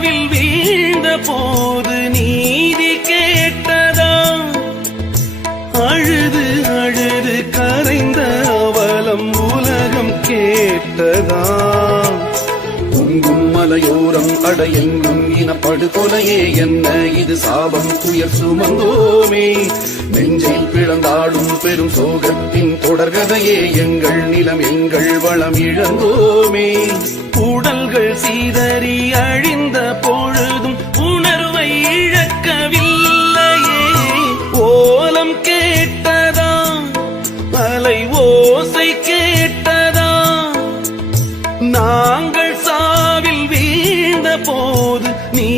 சாவில் வீழ்ந்த போது நீதி கேட்டதா? அழுது அழுது கரைந்த அவலம் உலகம் கேட்டதா? பொங்கும் மலையோரம் அடையெங்கும் இனப்படுகொலையே என்ன இது சாபம் துயர் சுமந்தோமே. நெஞ்சில் பிளந்தாடும் பெரும் சோகத்தின் தொடர்கதையே எங்கள் நிலம் எங்கள் வளம் இழந்தோமே. உடல்கள் சீதறி அழிந்த பொழுதும் உணர்வை இழக்கவில்லையே. ஓலம் கேட்டதா? அலை ஓசை கேட்டதா? நாங்கள் சாவில் வீழ்ந்த போது நீ